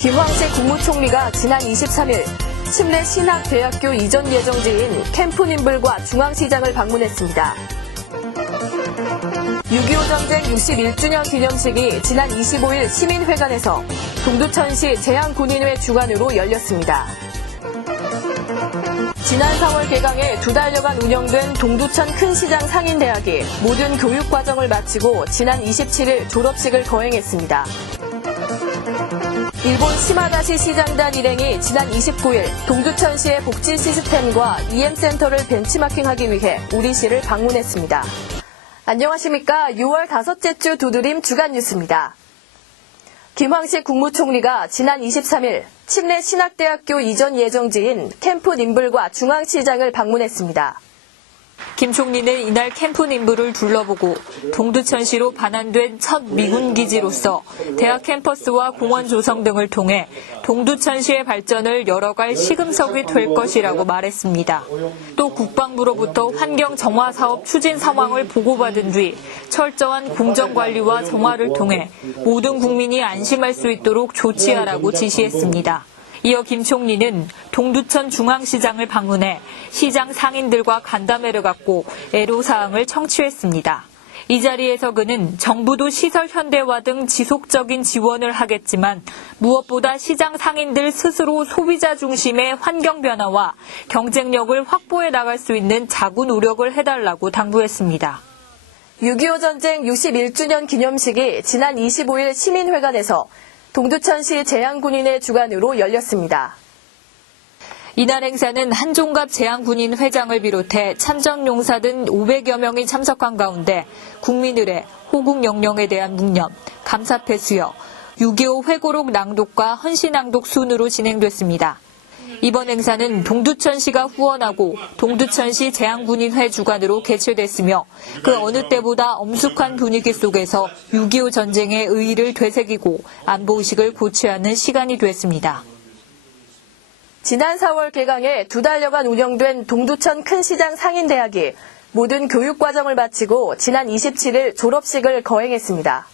김황식 국무총리가 지난 23일 침례 신학대학교 이전 예정지인 캠프님블과 중앙시장을 방문했습니다. 6.25 전쟁 61주년 기념식이 지난 25일 시민회관에서 동두천시 제양군인회 주관으로 열렸습니다. 지난 4월 개강해 2달여간 운영된 동두천 큰시장 상인대학이 모든 교육과정을 마치고 지난 27일 졸업식을 거행했습니다. 일본 시마다시 시장단 일행이 지난 29일 동두천시의 복지 시스템과 EM센터를 벤치마킹하기 위해 우리시를 방문했습니다. 안녕하십니까. 6월 5째 주 두드림 주간 뉴스입니다. 김황식 국무총리가 지난 23일 침례 신학대학교 이전 예정지인 캠프님블과 중앙시장을 방문했습니다. 김 총리는 이날 캠프님블을 둘러보고 동두천시로 반환된 첫 미군 기지로서 대학 캠퍼스와 공원 조성 등을 통해 동두천시의 발전을 열어갈 시금석이 될 것이라고 말했습니다. 또 국방부로부터 환경 정화 사업 추진 상황을 보고받은 뒤 철저한 공정관리와 정화를 통해 모든 국민이 안심할 수 있도록 조치하라고 지시했습니다. 이어 김 총리는 동두천 중앙시장을 방문해 시장 상인들과 간담회를 갖고 애로사항을 청취했습니다. 이 자리에서 그는 정부도 시설 현대화 등 지속적인 지원을 하겠지만 무엇보다 시장 상인들 스스로 소비자 중심의 환경 변화와 경쟁력을 확보해 나갈 수 있는 자구 노력을 해달라고 당부했습니다. 6.25 전쟁 61주년 기념식이 지난 25일 시민회관에서 동두천시 제양군인회 주관으로 열렸습니다. 이날 행사는 한종갑 제양군인 회장을 비롯해 참전용사 등 500여 명이 참석한 가운데 국민의례, 호국영령에 대한 묵념, 감사패 수여, 6.25 회고록 낭독과 헌시낭독 순으로 진행됐습니다. 이번 행사는 동두천시가 후원하고 동두천시 제양군인회 주관으로 개최됐으며 그 어느 때보다 엄숙한 분위기 속에서 6.25 전쟁의 의의를 되새기고 안보의식을 고취하는 시간이 됐습니다. 지난 4월 개강해 2달여간 운영된 동두천 큰시장 상인대학이 모든 교육과정을 마치고 지난 27일 졸업식을 거행했습니다.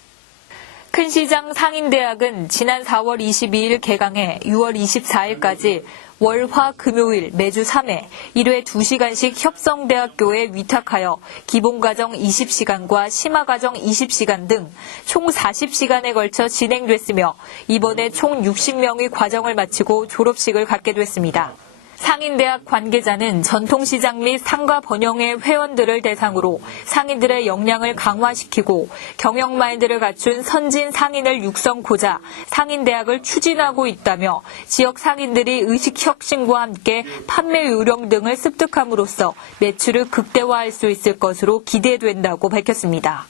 큰시장 상인대학은 지난 4월 22일 개강해 6월 24일까지 월, 화, 금요일 매주 3회 1회 2시간씩 협성대학교에 위탁하여 기본과정 20시간과 심화과정 20시간 등 총 40시간에 걸쳐 진행됐으며 이번에 총 60명의 과정을 마치고 졸업식을 갖게 됐습니다. 상인대학 관계자는 전통시장 및 상가 번영회 회원들을 대상으로 상인들의 역량을 강화시키고 경영 마인드를 갖춘 선진 상인을 육성코자 상인대학을 추진하고 있다며 지역 상인들이 의식혁신과 함께 판매 요령 등을 습득함으로써 매출을 극대화할 수 있을 것으로 기대된다고 밝혔습니다.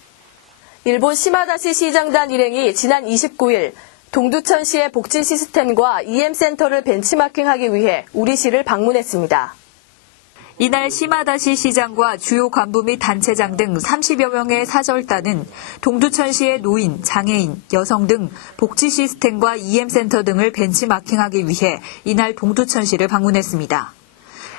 일본 시마다시 시장단 일행이 지난 29일 동두천시의 복지 시스템과 EM센터를 벤치마킹하기 위해 우리시를 방문했습니다. 이날 시마다시 시장과 주요 간부 및 단체장 등 30여 명의 사절단은 동두천시의 노인, 장애인, 여성 등 복지 시스템과 EM센터 등을 벤치마킹하기 위해 이날 동두천시를 방문했습니다.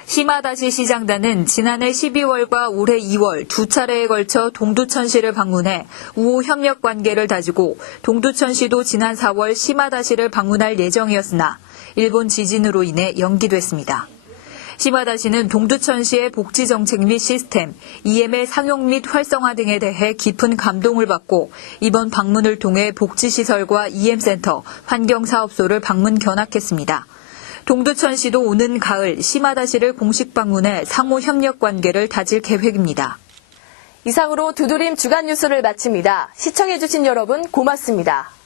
시마다시 시장단은 지난해 12월과 올해 2월 두 차례에 걸쳐 동두천시를 방문해 우호 협력 관계를 다지고 동두천시도 지난 4월 시마다시를 방문할 예정이었으나 일본 지진으로 인해 연기됐습니다. 시마다시는 동두천시의 복지정책 및 시스템, EM의 상용 및 활성화 등에 대해 깊은 감동을 받고 이번 방문을 통해 복지시설과 EM센터, 환경사업소를 방문 견학했습니다. 동두천시도 오는 가을 시마다시를 공식 방문해 상호 협력 관계를 다질 계획입니다. 이상으로 두드림 주간 뉴스를 마칩니다. 시청해주신 여러분 고맙습니다.